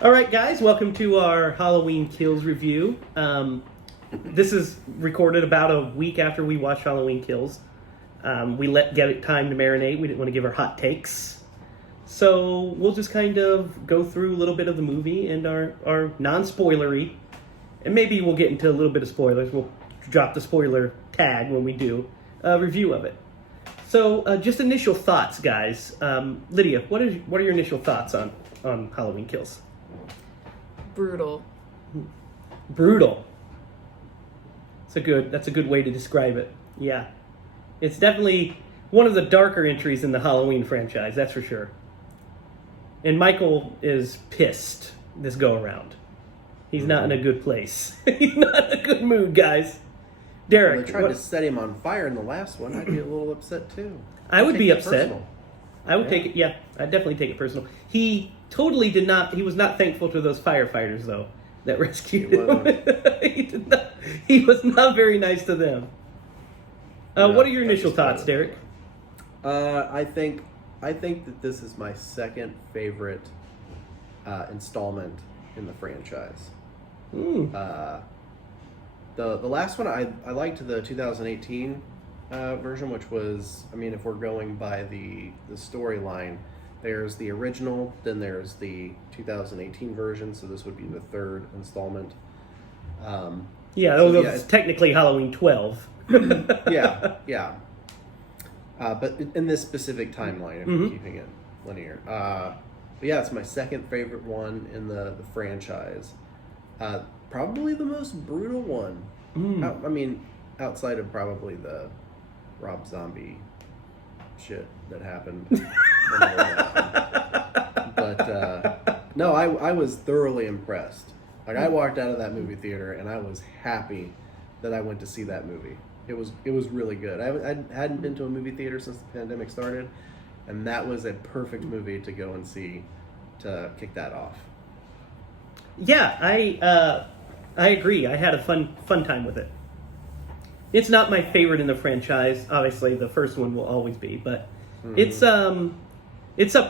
All right, guys, welcome to our Halloween Kills review. This is recorded about a week after we watched Halloween Kills. We get it time to marinate. We didn't want to give our hot takes. So we'll just kind of go through a little bit of the movie and our non-spoilery. And maybe we'll get into a little bit of spoilers. We'll drop the spoiler tag when we do a review of it. So just initial thoughts, guys. Lydia, what are your initial thoughts on Halloween Kills? Brutal. Brutal. That's a good way to describe it. Yeah. It's definitely one of the darker entries in the Halloween franchise, that's for sure. And Michael is pissed this go around. He's not in a good place. He's not in a good mood, guys. Derek. Well, they tried to set him on fire in the last one. I'd be a little upset too. I would be upset. Personal. I would take it, yeah. I'd definitely take it personal. He totally did not, he was not thankful to those firefighters, though, that rescued him. He was not very nice to them. No, what are your initial thoughts, Derek? I think that this is my second favorite installment in the franchise. The last one, I liked the 2018 version, which was, I mean, if we're going by the storyline, there's the original, then there's the 2018 version, so this would be the third installment. It's technically Halloween 12. yeah. But in this specific timeline, if we're keeping it linear. But yeah, it's my second favorite one in the franchise. Probably the most brutal one. I mean, outside of probably the Rob Zombie shit that happened. But no, I was thoroughly impressed. Like, I walked out of that movie theater and I was happy that I went to see that movie. It was really good. I hadn't been to a movie theater since the pandemic started, and that was a perfect movie to go and see to kick that off. Yeah, I agree. I had a fun time with it. It's not my favorite in the franchise. Obviously, the first one will always be, but it's up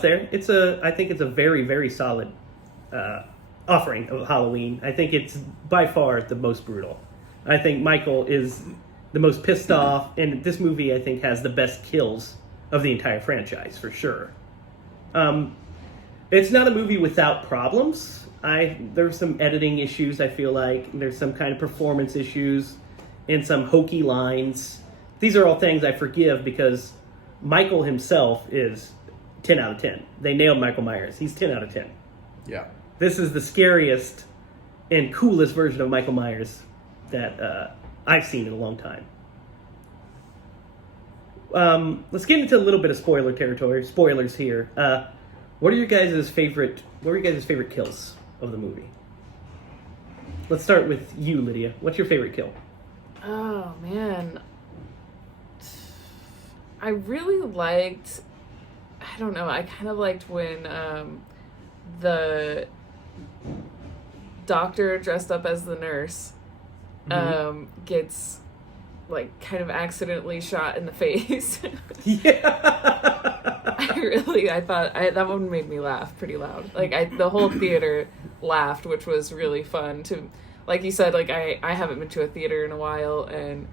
there. I think it's a very, very solid offering of Halloween. I think it's by far the most brutal. I think Michael is the most pissed off, and this movie, I think, has the best kills of the entire franchise, for sure. It's not a movie without problems. There's some editing issues, I feel like. There's some kind of performance issues and some hokey lines. These are all things I forgive because Michael himself is 10 out of 10. They nailed Michael Myers. He's 10 out of 10. Yeah. This is the scariest and coolest version of Michael Myers that I've seen in a long time. Let's get into a little bit of spoiler territory. Spoilers here. What are your guys' favorite kills of the movie? Let's start with you, Lydia. What's your favorite kill? Oh, man. I really liked... I don't know. I kind of liked when the doctor dressed up as the nurse gets, like, kind of accidentally shot in the face. Yeah. I thought that one made me laugh pretty loud. Like, the whole theater laughed, which was really fun to, like you said, like, I haven't been to a theater in a while, and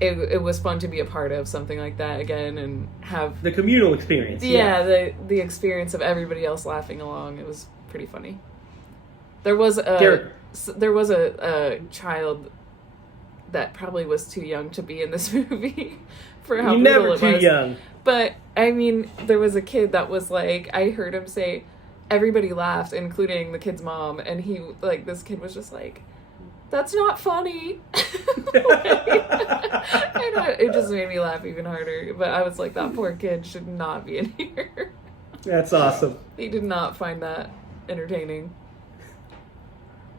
it was fun to be a part of something like that again and have the communal experience. Yeah, the experience of everybody else laughing along. It was pretty funny. There was a child that probably was too young to be in this movie for how You're brutal never it too was. young. But I mean, there was a kid that was like, I heard him say, everybody laughed, including the kid's mom, and this kid was just like, that's not funny. It just made me laugh even harder. But I was like, that poor kid should not be in here. That's awesome. He did not find that entertaining.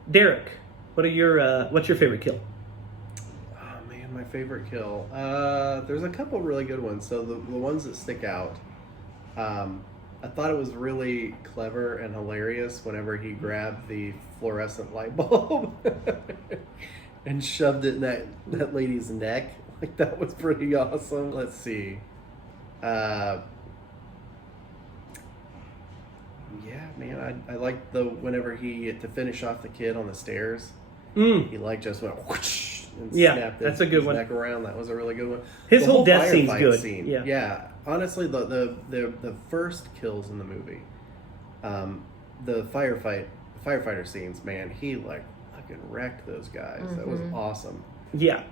Derek, what's your favorite kill? Oh man, my favorite kill. There's a couple really good ones. So the ones that stick out, I thought it was really clever and hilarious whenever he grabbed the fluorescent light bulb and shoved it in that lady's neck. Like, that was pretty awesome. Let's see. Yeah, man, I like whenever to finish off the kid on the stairs, Mm. he just went whoosh and Yeah, snapped that's a good his one. neck around. That was a really good one. His The whole death scene's firefight good. Scene, Yeah. Honestly, the first kills in the movie, the firefighter scenes, man, he like fucking wrecked those guys. Mm-hmm. That was awesome. Yeah.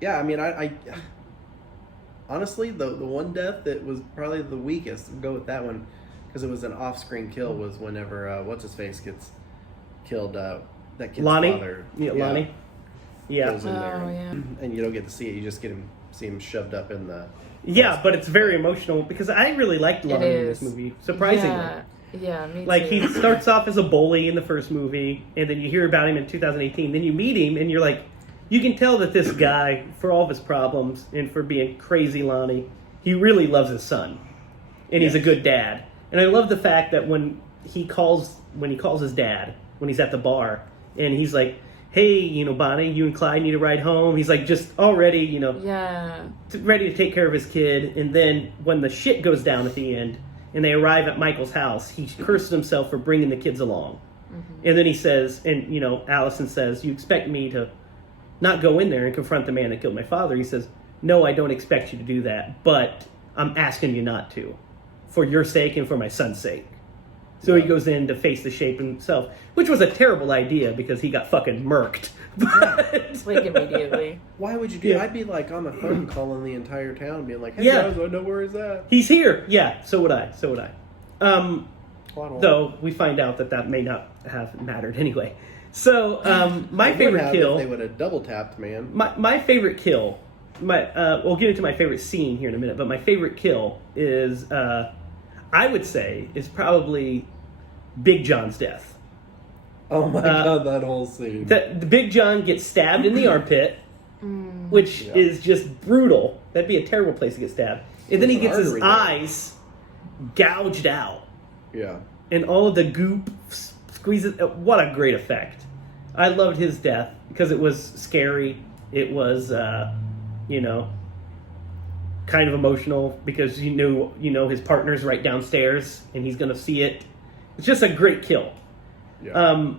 Yeah, I mean, I honestly, the one death that was probably the weakest, we'll go with that one, because it was an off-screen kill, was whenever what's-his-face gets killed, that kid's Lonnie? father. Yeah, Lonnie. Yeah. Goes in there, yeah. and you don't get to see it, you just see him shoved up in the... Yeah, but it's very emotional, because I really liked Lonnie in this movie, surprisingly. Yeah, me like, too. he starts off as a bully in the first movie, and then you hear about him in 2018, then you meet him, and you're like, you can tell that this guy, for all of his problems, and for being crazy Lonnie, he really loves his son. And he's a good dad. And I love the fact that when he calls his dad, when he's at the bar, and he's like, hey, Bonnie, you and Clyde need a ride home. He's like just already, ready to take care of his kid. And then when the shit goes down at the end, and they arrive at Michael's house, he curses himself for bringing the kids along. Mm-hmm. And then he says, and Allison says, you expect me to not go in there and confront the man that killed my father? He says, no, I don't expect you to do that, but I'm asking you not to, for your sake and for my son's sake. So he goes in to face the shape himself, which was a terrible idea because he got fucking murked. But, like immediately. Why would you do that? I'd be like on the phone calling the entire town, being like, hey guys, I know where he's at. He's here. Yeah, so would I. Though we find out that may not have mattered anyway. So my favorite kill. If they would have double tapped, man. My favorite kill. We'll get into my favorite scene here in a minute, but my favorite kill is I would say is probably Big John's death. Oh my god, that whole scene. The Big John gets stabbed in the armpit, which is just brutal. That'd be a terrible place to get stabbed. And then he gets his eyes gouged out. Yeah. And all of the goop squeezes. What a great effect. I loved his death because it was scary. It was, kind of emotional because his partner's right downstairs and he's going to see it. It's just a great kill. Yeah.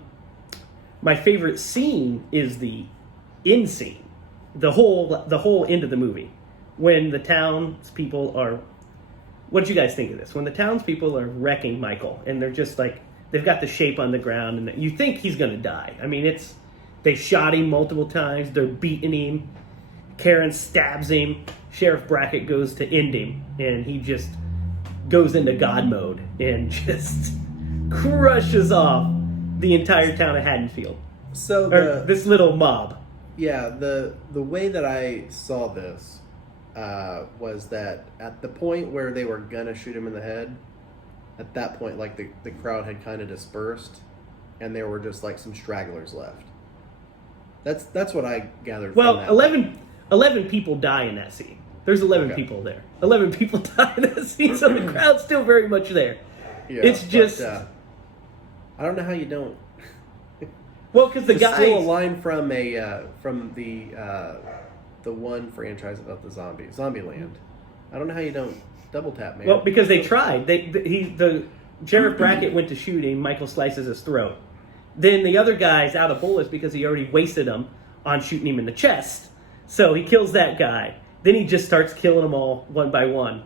My favorite scene is the end scene, the whole end of the movie, when the townspeople are. What did you guys think of this? When the townspeople are wrecking Michael and they're just like they've got the shape on the ground and you think he's going to die. I mean, they shot him multiple times. They're beating him. Karen stabs him. Sheriff Brackett goes to end him, and he just goes into God mode and just crushes off the entire town of Haddonfield. So this little mob. Yeah, the way that I saw this was that at the point where they were gonna shoot him in the head, at that point, like the crowd had kind of dispersed, and there were just like some stragglers left. That's what I gathered. Well, from that. 11 people die in that scene. There's 11 people there. 11 people die in that scene, so the crowd's still very much there. Yeah, it's just... I don't know how you don't... Well, because the guy... steal a line from the one franchise about the Zombieland. I don't know how you don't double tap, man. Well, because they tried. The Sheriff Brackett went to shoot him. Michael slices his throat. Then the other guy's out of bullets because he already wasted them on shooting him in the chest. So he kills that guy. Then he just starts killing them all one by one.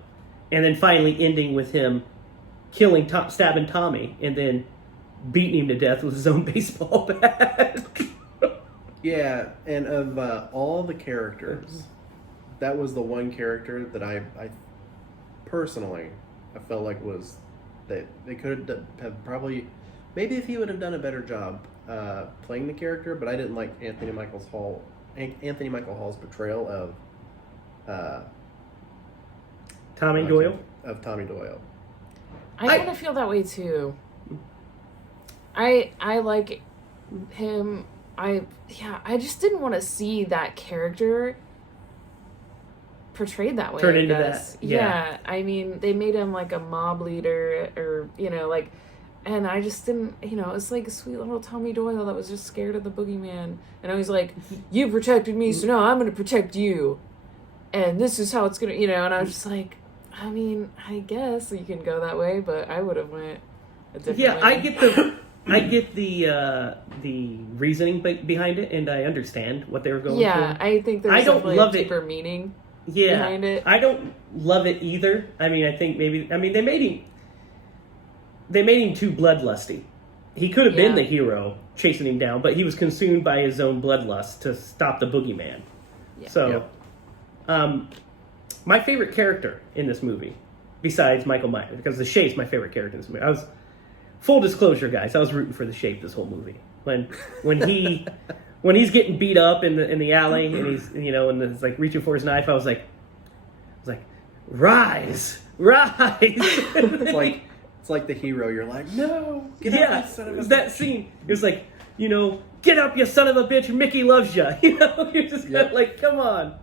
And then finally ending with him stabbing Tommy and then beating him to death with his own baseball bat. Yeah, and of all the characters, that was the one character that I personally, I felt like was that they could have probably, maybe if he would have done a better job playing the character, but I didn't like Anthony Michael Hall's portrayal of Tommy Doyle? Of Tommy Doyle. I kind of feel that way too. I like him. I just didn't want to see that character portrayed that way. Turn into that. Yeah. I mean, they made him like a mob leader or, and I just didn't, it's like a sweet little Tommy Doyle that was just scared of the boogeyman. And I was like, you protected me, so now I'm going to protect you. And this is how it's going to, and I was just like, I mean, I guess you can go that way, but I would have went a different Yeah, way. I get the reasoning behind it, and I understand what they were going Yeah, for. I think there's I don't definitely love a it. deeper meaning Yeah, behind it. I don't love it either. I mean, I think they made him too bloodlusty. He could have been Yeah. the hero chasing him down, but he was consumed by his own bloodlust to stop the boogeyman. Yeah. So, my favorite character in this movie, besides Michael Myers, because the Shape's my favorite character in this movie. I was, full disclosure, guys, I was rooting for the Shape this whole movie. When he's getting beat up in the alley and he's and it's like reaching for his knife, I was like, rise. It's like the hero. You're like, no, get up, you son of a that bitch. scene. It was like, get up, you son of a bitch. Mickey loves you. You're just Yep. like, come on.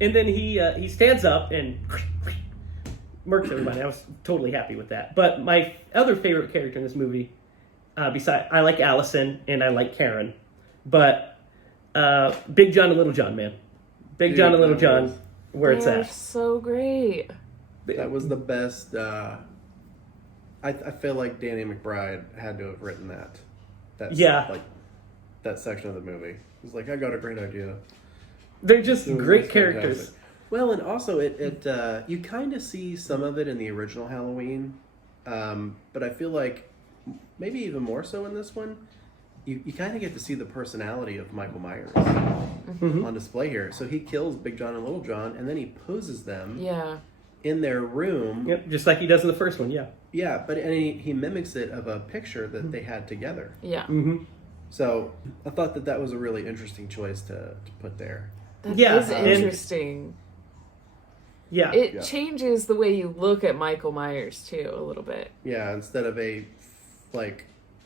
And then he stands up and murks everybody. I was totally happy with that. But my other favorite character in this movie, besides, I like Allison and I like Karen, but Big John and Little John, man. Big John and Little John, where it's They're at. so great. That was the best. I feel like Danny McBride had to have written that. That section of the movie. He's like, I got a great idea. They're just It was great fantastic. characters. Well, and also it you kind of see some of it in the original Halloween, but I feel like maybe even more so in this one. You kind of get to see the personality of Michael Myers on display here. So he kills Big John and Little John, and then he poses them Yeah. in their room. Yep, just like he does in the first one, yeah. Yeah, but he mimics it of a picture that they had together. Yeah. Mm-hmm. So I thought that was a really interesting choice to put there. That Yeah, is and- interesting. Yeah. It changes the way you look at Michael Myers too a little bit. Yeah, instead of an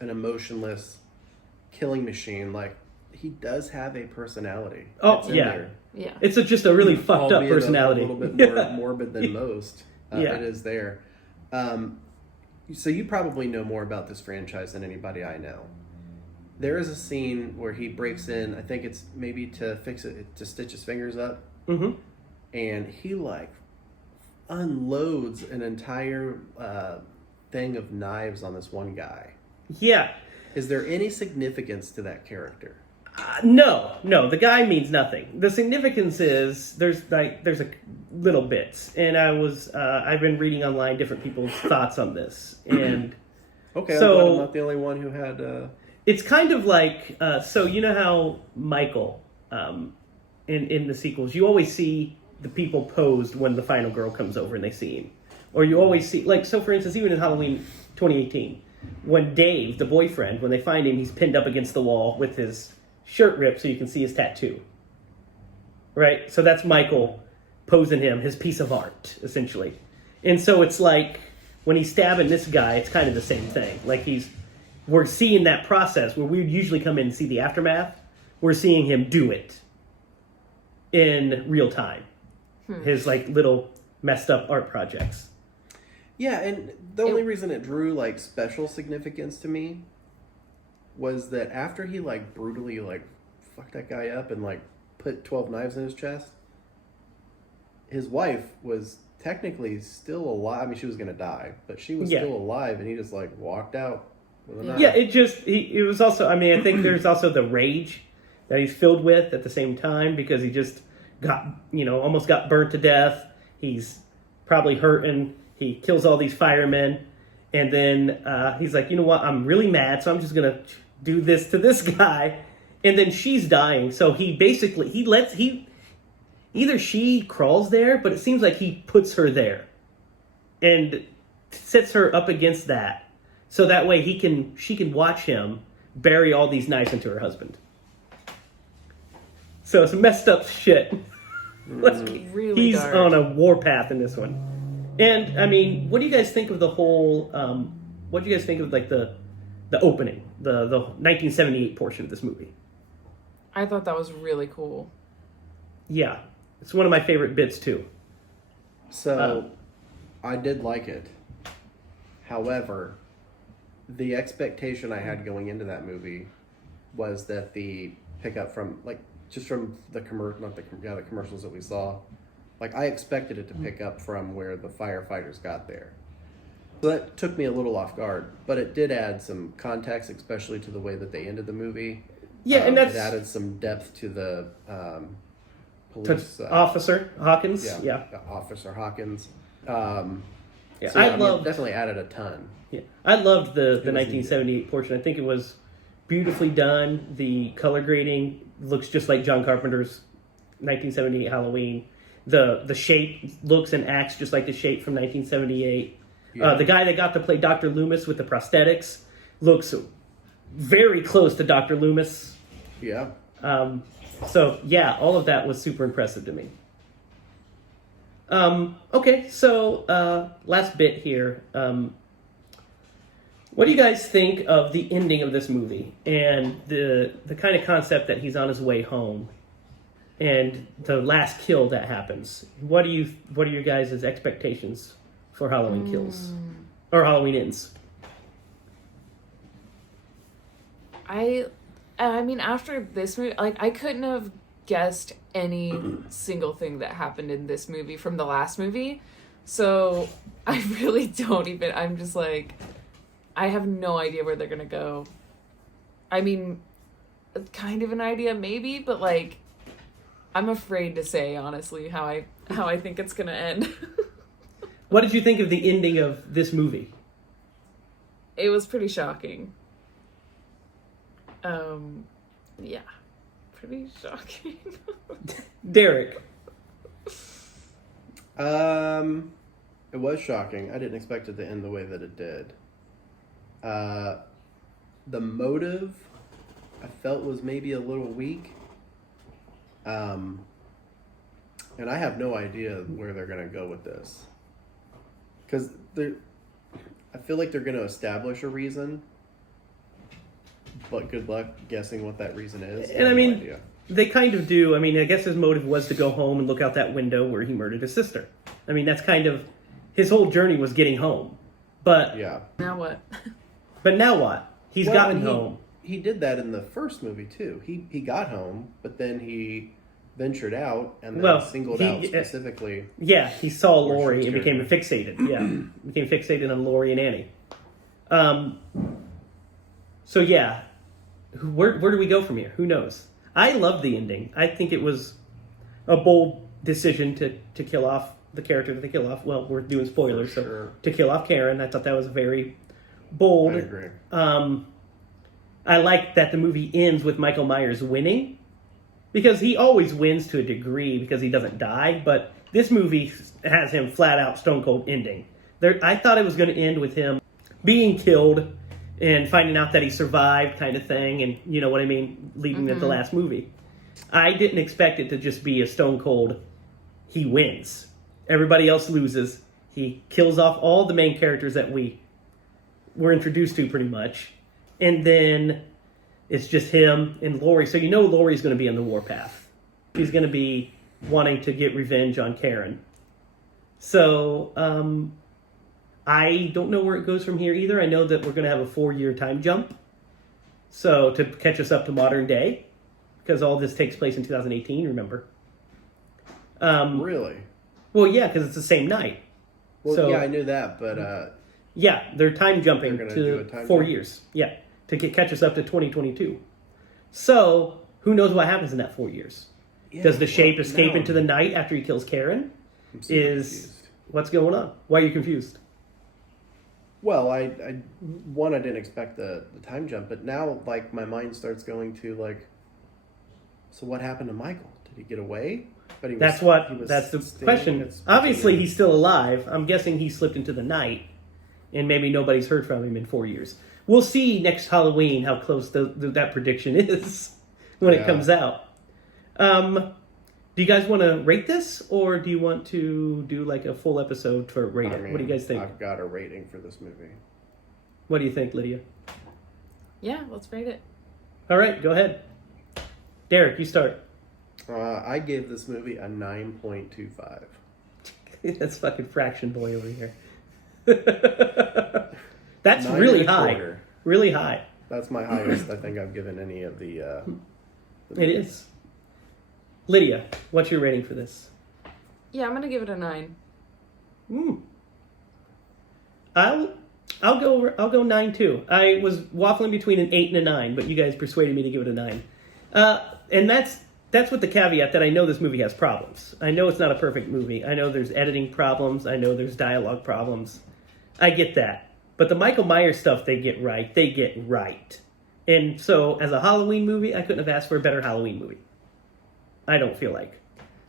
emotionless killing machine, like he does have a personality. Oh, It's in yeah. there. Yeah. It's just a really fucked up Albeit personality. a little bit more morbid than most. Yeah. It is there. So you probably know more about this franchise than anybody I know. There is a scene where he breaks in. I think it's maybe to fix it, to stitch his fingers up, Mm-hmm. and he unloads an entire thing of knives on this one guy. Yeah. Is there any significance to that character? No. The guy means nothing. The significance is there's a little bits, and I've been reading online different people's thoughts on this, and Okay, So- I'm glad I'm not the only one who had. it's kind of like so you know how Michael in the sequels you always see the people posed when the final girl comes over and they see him, or you always see so for instance even in Halloween 2018 when Dave the boyfriend when they find him he's pinned up against the wall with his shirt ripped so you can see his tattoo, right? So that's Michael posing him, his piece of art essentially. And so it's like when he's stabbing this guy it's kind of the same thing, like we're seeing that process where we would usually come in and see the aftermath. We're seeing him do it in real time. His little messed up art projects. Yeah, and the only reason it drew special significance to me was that after he brutally fucked that guy up and put 12 knives in his chest, his wife was technically still alive. I mean, she was going to die, but she was still alive, and he just walked out with a knife. Yeah, it was also, I mean, I think there's also the rage that he's filled with at the same time because he just got, almost got burnt to death. He's probably hurting. He kills all these firemen. And then he's like, you know what? I'm really mad, so I'm just going to do this to this guy. And then she's dying. So he basically, either she crawls there, but it seems like he puts her there and sets her up against that. So that way she can watch him bury all these knives into her husband. So it's messed up shit. Really He's dark. on a warpath in this one. And I mean, what do you guys think of the whole? What do you guys think of the opening, the 1978 portion of this movie? I thought that was really cool. Yeah, it's one of my favorite bits too. So, I did like it. However, the expectation I had going into that movie was that the pickup from just from the commercials that we saw, Like, I expected it to pick up from where the firefighters got there. So that took me a little off guard, but it did add some context, especially to the way that they ended the movie. Yeah, and that's it added some depth to the to police Officer Hawkins. Yeah. Officer Hawkins. Yeah, So, I mean, it definitely added a ton. Yeah, I loved the was 1978 portion. I think it was beautifully done. The color grading looks just like John Carpenter's 1978 Halloween. The shape looks and acts just like the shape from 1978. Yeah. The guy that got to play Dr. Loomis with the prosthetics looks very close to Dr. Loomis. Yeah. So, yeah, all of that was super impressive to me. Okay, so last bit here. What do you guys think of the ending of this movie and the kind of concept that he's on his way home and the last kill that happens? What are your guys' expectations for Halloween Kills or Halloween Ends? I mean, after this movie, like, I couldn't have guessed any single thing that happened in this movie from the last movie. So I really don't even, I'm just like, I have no idea where they're gonna go. I mean, kind of an idea maybe, but like, I'm afraid to say honestly how I think it's gonna end. What did you think of the ending of this movie? It was pretty shocking. Yeah, pretty shocking. Derek. It was shocking. I didn't expect it to end the way that it did. The motive I felt was maybe a little weak. And I have no idea where they're going to go with this. Because I feel like they're going to establish a reason, but good luck guessing what that reason is. And I mean, they kind of do. I mean, I guess his motive was to go home and look out that window where he murdered his sister. I mean, that's kind of his whole journey was getting home. But yeah. Now what? But now what? He's gotten and home. He did that in the first movie too. He got home, but then he ventured out and then singled out specifically. Yeah, he saw Laurie and Sure. became fixated. Yeah, became fixated on Laurie and Annie. So yeah, where do we go from here? Who knows? I love the ending. I think it was a bold decision to kill off the character that they kill off. Well, we're doing spoilers, Sure. so to kill off Karen. I thought that was very bold. I agree. I like that the movie ends with Michael Myers winning, because he always wins to a degree because he doesn't die, but this movie has him flat out stone cold ending. I thought it was going to end with him being killed and finding out that he survived kind of thing, and you know what I mean, leading to the last movie. I didn't expect it to just be a stone cold, he wins. Everybody else loses. He kills off all the main characters that we were introduced to pretty much. And then it's just him and Laurie. So you know Laurie's going to be on the warpath. He's going to be wanting to get revenge on Karen. So I don't know where it goes from here either. I know that we're going to have a 4-year time jump. So to catch us up to modern day. Because all this takes place in 2018, remember? Really? Well, yeah, because it's the same night. Well, So- yeah, I knew that, but Yeah, they're time jumping They're gonna do a to time 4 jump? years. Yeah, to catch us up to 2022. So, who knows what happens in that 4 years? Does the shape escape into the night after he kills Karen? I'm super Is confused. what's going on? Why are you confused? Well, I didn't expect the time jump, but now like my mind starts going to like, so what happened to Michael? Did he get away? But he was, That's the staying question. at Obviously, Spokane. he's still alive. I'm guessing he slipped into the night, and maybe nobody's heard from him in 4 years. We'll see next Halloween how close that prediction is when it Yeah. comes out. Do you guys want to rate this, or do you want to do like a full episode for rate it? What do you guys think? I've got a rating for this movie. What do you think, Lydia? Yeah, let's rate it. All right, go ahead. Derek, you start. I gave this movie a 9.25. That's fucking fraction boy over here. That's 9 really and a high. quarter. Really high. That's my highest I think I've given any of the. It is. Lydia, what's your rating for this? Yeah, I'm gonna give it a 9. I'll go 9 too. I was waffling between an 8 and a 9, but you guys persuaded me to give it a 9. And that's with the caveat that I know this movie has problems. I know it's not a perfect movie. I know there's editing problems. I know there's dialogue problems. I get that. But the Michael Myers stuff they get right. They get right. And so, as a Halloween movie, I couldn't have asked for a better Halloween movie. I don't feel like.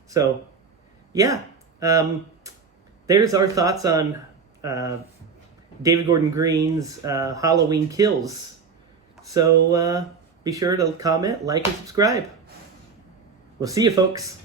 So, yeah. There's our thoughts on David Gordon Green's Halloween Kills. So, be sure to comment, like, and subscribe. We'll see you, folks.